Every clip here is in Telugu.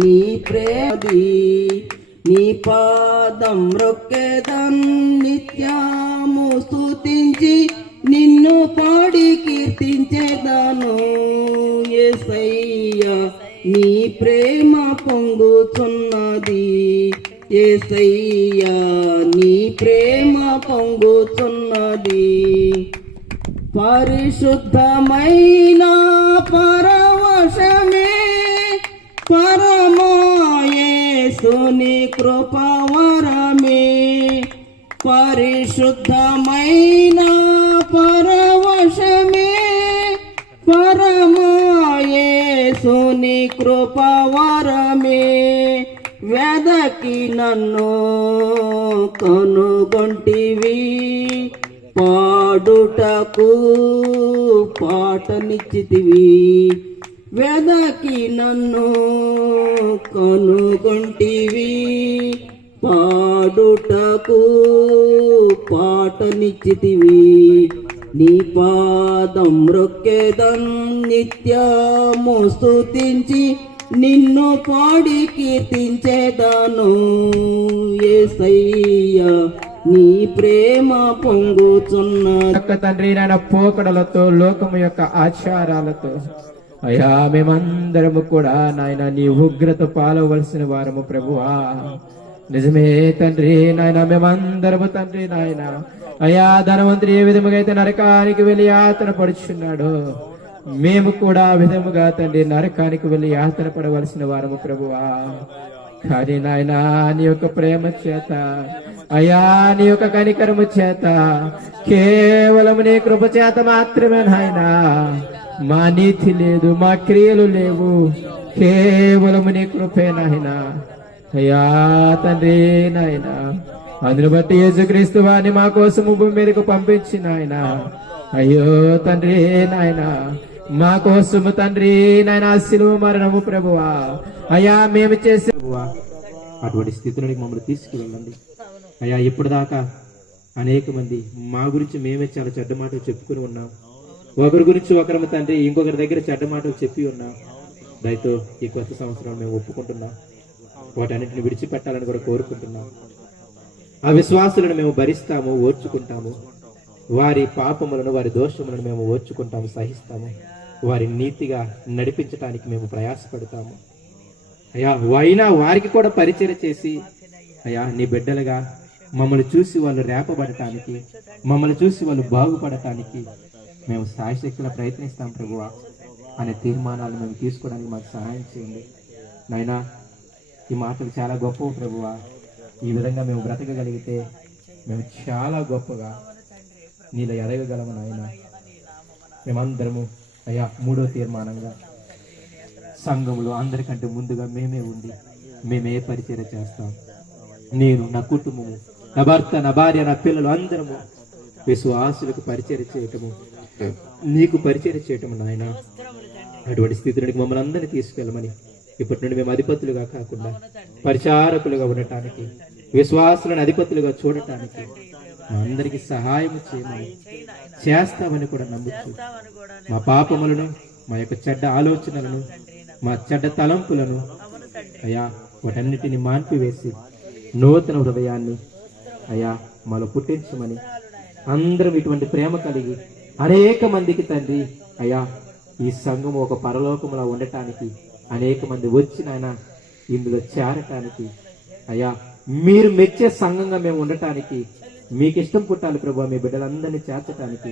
నీ ప్రేమది నీ పాదం రొక్కెదన్ నిత్యము స్తుతించి నిన్ను పాడి కీర్తించేదాను. యేసయ్యా నీ ప్రేమ పొంగుచున్నది, యేసయ్యా నీ ప్రేమ పొంగుచున్నది. పరిశుద్ధమైన పరవశమే పరమయేసుని కృపవరమే. పరిశుద్ధమైన పరవశమే పరమయేసుని కృపవరమే. వెదకి నన్ను కనుగొంటివి, పాడుటకు పాటనిచ్చితివి. వెదకి నన్ను కనుగొంటివి, పాడుటకు పాటనిచ్చితివి. నీ పాదం రొక్కెదన్ నిత్యము స్తుతించి నిన్ను పాడి కీర్తించేదాను. యేసయ్యా నీ ప్రేమ పొంగుచున్నది. తండ్రి నాయన పోకడలతో లోకము యొక్క ఆచారాలతో అయ్యా మేమందరము కూడా నాయన నీ ఉగ్రత పాలవలసిన వారము ప్రభువా. నిజమే తండ్రి నాయన మేమందరము తండ్రి నాయన అయ్యా ధనవంతుడు ఏ విధముగా అయితే నరకానికి వెళ్ళి యాతన పడుచున్నాడు, మేము కూడా ఆ విధముగా తండ్రి నరకానికి వెళ్ళి యాతన పడవలసిన వారము ప్రభువా. కానీ నాయన నీ యొక్క ప్రేమ చేత అయ్యా నీ యొక్క కనికరము చేత కేవలం నీ కృప చేత మాత్రమే నాయన, మా నీతి లేదు, మా క్రియలు లేవు, కేవలం నీ కృపే నాయన. అయ్యా తండ్రి నాయన అందును బట్టి యేసుక్రీస్తు వారిని మా కోసము భూమి మీదకు పంపించిన ఆయన. అయ్యో తండ్రి నాయన మా కోసము తండ్రి నాయన శిలువ మరణము ప్రభువా అయ్యా మేము చేసే అటువంటి స్థితిలోకి మమ్మల్ని తీసుకువెళ్ళండి అయ్యా. ఇప్పటిదాకా అనేక మంది మా గురించి మేమే చాలా చెడ్డ మాటలు చెప్పుకుని ఉన్నాం, ఒకరి గురించి ఒకరము తండ్రి ఇంకొకరి దగ్గర చెడ్డ మాటలు చెప్పి ఉన్నాం. దయతో ఈ కొత్త సంవత్సరం మేము ఒప్పుకుంటున్నాం, వాటన్నిటిని విడిచిపెట్టాలని కూడా కోరుకుంటున్నాం. ఆ విశ్వాసులను మేము భరిస్తాము, ఓర్చుకుంటాము. వారి పాపములను వారి దోషములను మేము ఓర్చుకుంటాము, సహిస్తాము. వారి నీతిగా నడిపించడానికి మేము ప్రయాసపడతాము అయ్యా. అయినా వారికి కూడా పరిచయం చేసి అయ్యా నీ బిడ్డలుగా మమ్మల్ని చూసి వాళ్ళు రేపబడటానికి, మమ్మల్ని చూసి వాళ్ళు బాగుపడటానికి మేము శాయశక్తిగా ప్రయత్నిస్తాం ప్రభువా అనే తీర్మానాలు మేము తీసుకోవడానికి మాకు సహాయం చేయండి నాయనా. ఈ మాటలు చాలా గొప్పవి ప్రభువా. ఈ విధంగా మేము బ్రతకగలిగితే మేము చాలా గొప్పగా నీలో ఎదగగలము నాయన. మేమందరము అయ్యా మూడో తీర్మానంగా సంఘములో అందరికంటే ముందుగా మేమే ఉండి మేమే పరిచయం చేస్తాం. నేను, నా కుటుంబము, నా భర్త, నా భార్య, నా పిల్లలు అందరము విశ్వాసులకు పరిచయం చేయటము, నీకు పరిచయం చేయటము నాయన. అటువంటి స్థితిలోకి మమ్మల్ని అందరినీ తీసుకెళ్ళమని ఇప్పటి నుండి మేము అధిపతులుగా కాకుండా పరిచారకులుగా ఉండటానికి, విశ్వాసులను అధిపతులుగా చూడటానికి మా అందరికీ సహాయం చేయమని, చేస్తామని కూడా నమ్ముతూ మా పాపములను, మా యొక్క చెడ్డ ఆలోచనలను, మా చెడ్డ తలంపులను అయ్యా వాటన్నిటిని మాన్పివేసి నూతన హృదయాన్ని అయ్యా మాలో పుట్టించమని, అందరం ఇటువంటి ప్రేమ కలిగి అనేక మందికి తండ్రి అయ్యా ఈ సంఘం ఒక పరలోకములా ఉండటానికి, అనేక మంది వచ్చి నాయన ఇందులో చేరటానికి అయ్యా మీరు మెచ్చే సంఘంగా మేము ఉండటానికి, మీకు ఇష్టం పుట్టాలి ప్రభు మీ బిడ్డలందరినీ చేర్చడానికి,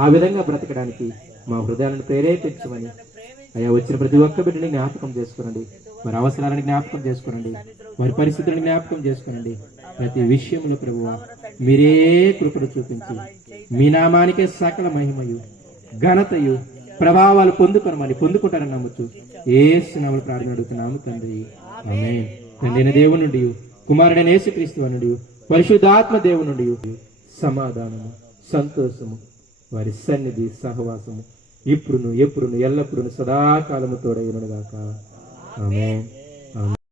ఆ విధంగా బ్రతకడానికి మా హృదయాలను ప్రేరేపించమని అయ్యా వచ్చిన ప్రతి ఒక్క బిడ్డని జ్ఞాపకం చేసుకునండి, వారి అవసరాలను జ్ఞాపకం చేసుకునండి, వారి పరిస్థితులను జ్ఞాపకం చేసుకునండి. ప్రతి విషయంలో ప్రభువ మీరే కృపను చూపించి మీ నామానికే సకల మహిమయు ఘనతయు ప్రభావాలు పొందుకుంటారని నమ్ముతూ యేసు నామములో ప్రార్థన అడుగుతున్నాము తండ్రి, ఆమేన్. తండ్రి దేవుని నుండి, కుమారుడైన యేసుక్రీస్తు నుండి, పరిశుద్ధాత్మ దేవుని నుండి సమాధానము, సంతోషము, వారి సన్నిధి సహవాసము ఇప్పుడును ఎప్పుడును ఎల్లప్పుడూ సదాకాలము తోడైనగాక, ఆమేన్.